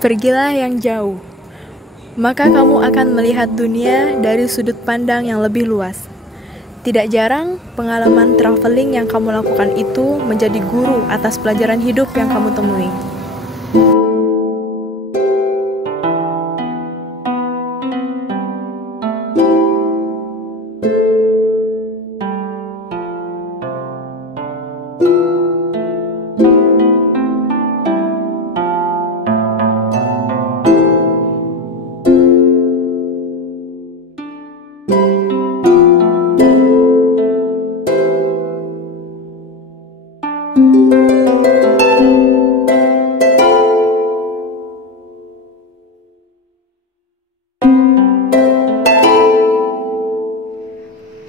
Pergilah yang jauh, maka kamu akan melihat dunia dari sudut pandang yang lebih luas. Tidak jarang, pengalaman traveling yang kamu lakukan itu menjadi guru atas pelajaran hidup yang kamu temui.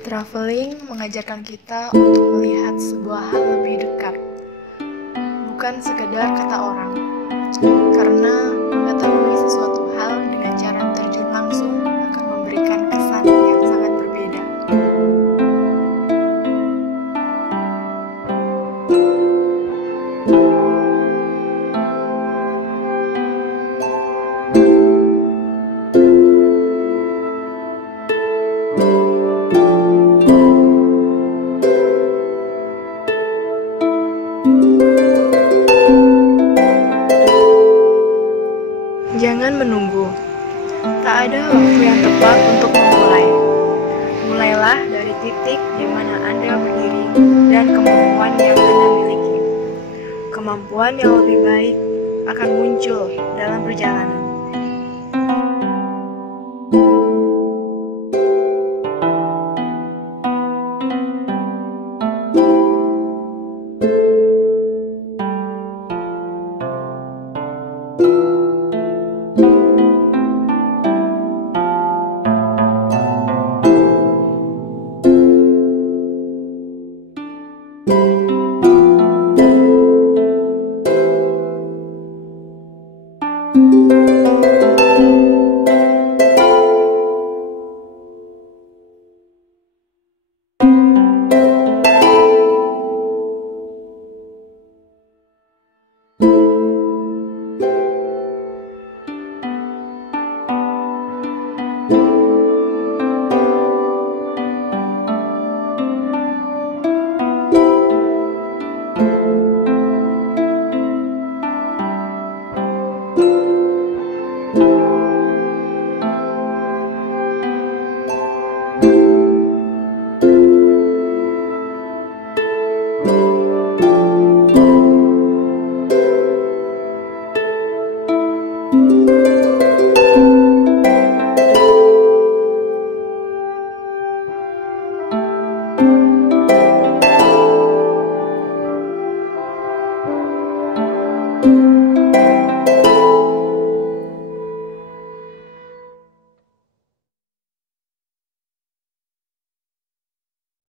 Traveling mengajarkan kita untuk melihat sebuah hal lebih dekat, bukan sekedar kata orang. Karena mengetahui sesuatu hal dengan cara terjun langsung akan memberikan kesan yang sangat berbeda. Jangan menunggu. Tak ada waktu yang tepat untuk memulai. Mulailah dari titik di mana Anda berdiri dan kemampuan yang Anda miliki. Kemampuan yang lebih baik akan muncul dalam perjalanan.